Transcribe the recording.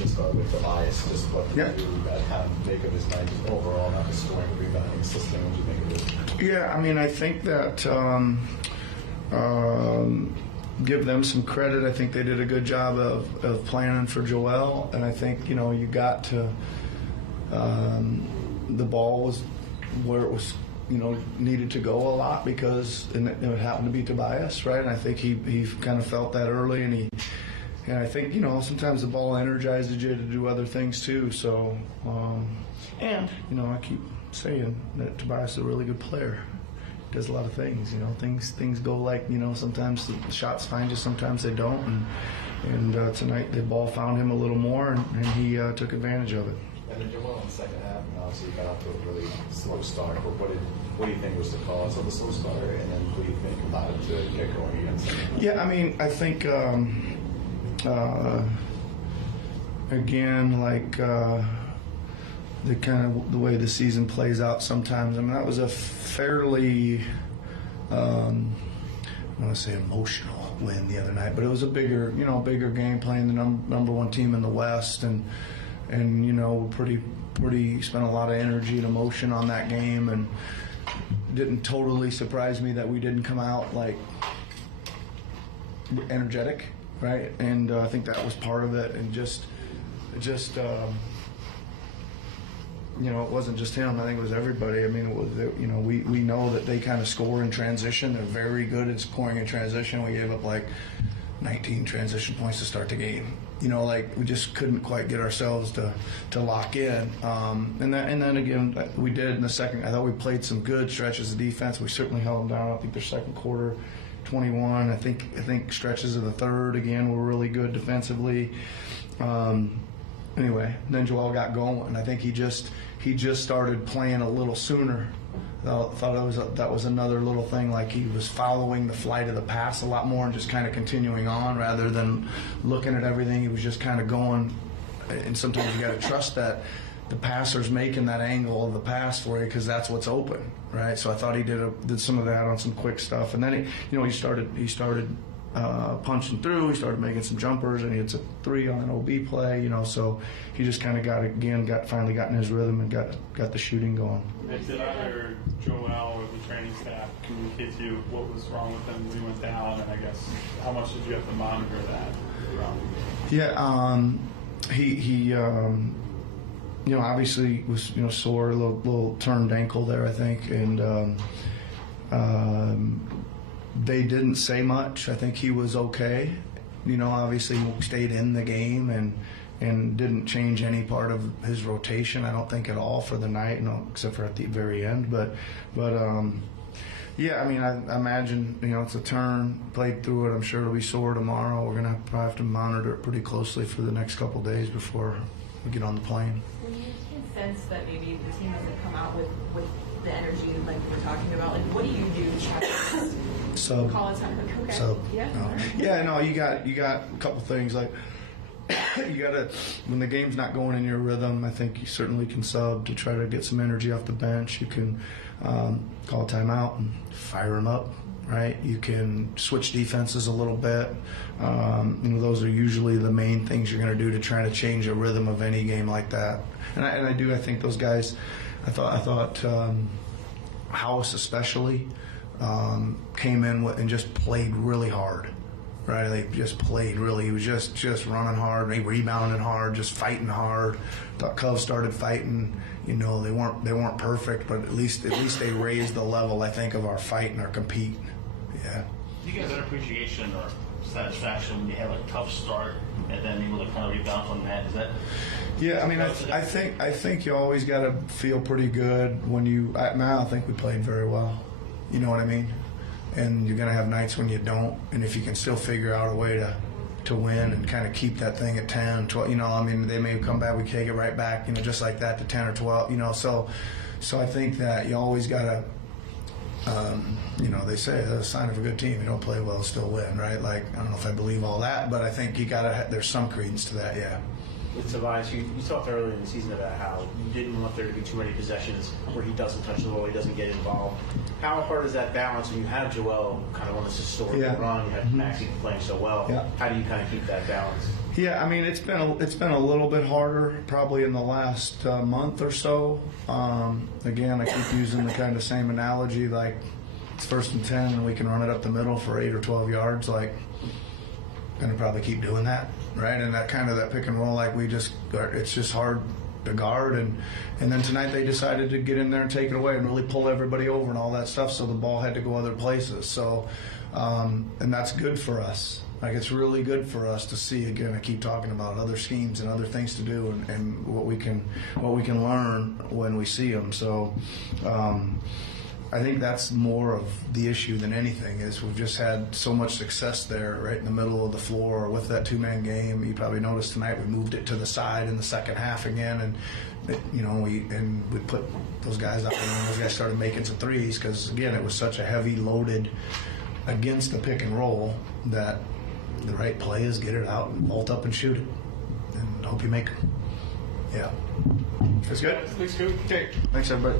to start with Tobias, just what did Yeah. you kind of make of his night overall, not the scoring, rebounding, assisting, what did you make of it? Yeah, I mean, I think that give them some credit. I think they did a good job of planning for Joel, and I think, you know, you got to the ball was where it was, you know, needed to go a lot because it happened to be Tobias, right? And I think he kind of felt that early, and I think, you know, sometimes the ball energizes you to do other things too. So, and, you know, I keep saying that Tobias is a really good player. Does a lot of things, you know. Things go like, you know, sometimes the shots find you, sometimes they don't. And tonight the ball found him a little more, and he took advantage of it. And then Joel in the second half, and obviously you got off to a really slow start. But what do you think was the cause of the slow start? And then what do you think allowed it to get going against him? Yeah, I mean, I think again, like the kind of the way the season plays out sometimes. I mean, that was a fairly I don't want to say emotional win the other night, but it was a bigger game, playing the number one team in the West, and you know, pretty spent a lot of energy and emotion on that game, and didn't totally surprise me that we didn't come out like energetic, right? And I think that was part of it, and just you know, it wasn't just him. I think it was everybody. I mean, it was, you know, we know that they kind of score in transition. They're very good at scoring in transition. We gave up like 19 transition points to start the game. You know, like we just couldn't quite get ourselves to lock in. And then again, we did in the second. I thought we played some good stretches of defense. We certainly held them down. I think their second quarter, 21. I think stretches of the third again were really good defensively. Anyway, then Joel got going. I think he just started playing a little sooner. I thought that was another little thing, like he was following the flight of the pass a lot more and just kind of continuing on rather than looking at everything. He was just kind of going, and sometimes you got to trust that the passer's making that angle of the pass for you because that's what's open, right? So I thought he did some of that on some quick stuff, and then he started punching through. He started making some jumpers, and he hits a three on an OB play. You know, so he just kind of finally got in his rhythm and got the shooting going. Did either Joel or the training staff communicate to you what was wrong with him when he went down, and I guess how much did you have to monitor that throughout the game? Yeah, he you know, obviously was, you know, sore, a little turned ankle there, I think, and they didn't say much. I think he was okay. You know, obviously he stayed in the game and didn't change any part of his rotation, I don't think, at all for the night, except for at the very end. But yeah, I mean, I imagine, you know, it's a turn, played through it. I'm sure it'll be sore tomorrow. We're going to probably have to monitor it pretty closely for the next couple of days before we get on the plane. When you sense that maybe the team doesn't come out with the energy like we're talking about, like what do you do to try to call it time? Like, okay. So, yeah. No. Yeah, no, you got a couple things, like you got to, when the game's not going in your rhythm, I think you certainly can sub to try to get some energy off the bench. You can call a timeout and fire them up, right? You can switch defenses a little bit. You know, those are usually the main things you're going to do to try to change the rhythm of any game like that. And I think those guys, I thought House especially came in and just played really hard. Right, they just played really. He was just running hard, he rebounded hard, just fighting hard. Thought Cubs started fighting. You know, they weren't perfect, but at least they raised the level, I think, of our fight and our compete. Yeah. Do you get a better appreciation or satisfaction when you have a tough start and then able to kind of rebound from that? Is that? Yeah, I mean, I think you always got to feel pretty good when you. I think we played very well. You know what I mean? And you're going to have nights when you don't. And if you can still figure out a way to win and kind of keep that thing at 10, 12, you know, I mean, they may come back, we take it right back, you know, just like that to 10 or 12, you know. So I think that you always got to, you know, they say that's a sign of a good team. You don't play well, still win, right? Like, I don't know if I believe all that, but I think you got to, there's some credence to that, yeah. With Tobias, you talked earlier in the season about how you didn't want there to be too many possessions where he doesn't touch the ball, he doesn't get involved. How hard is that balance when you have Joel kind of on this historic run, you have Maxey playing so well? Yeah. How do you kind of keep that balance? Yeah, I mean it's been a little bit harder probably in the last month or so. Again, I keep using the kind of same analogy, like it's 1st and 10 and we can run it up the middle for 8 or 12 yards. Like, gonna probably keep doing that, right? And that kind of that pick and roll, like it's just hard to guard. And then tonight they decided to get in there and take it away and really pull everybody over and all that stuff. So the ball had to go other places. So and that's good for us. Like, it's really good for us to see. Again, I keep talking about other schemes and other things to do, and what we can learn when we see them. So I think that's more of the issue than anything. Is we've just had so much success there, right in the middle of the floor with that 2-man game. You probably noticed tonight we moved it to the side in the second half again, and we put those guys out there, and those guys started making some threes because again it was such a heavy loaded against the pick and roll that the right play is get it out and vault up and shoot it, and hope you make it. Yeah, that's good. Looks good. Okay, thanks everybody.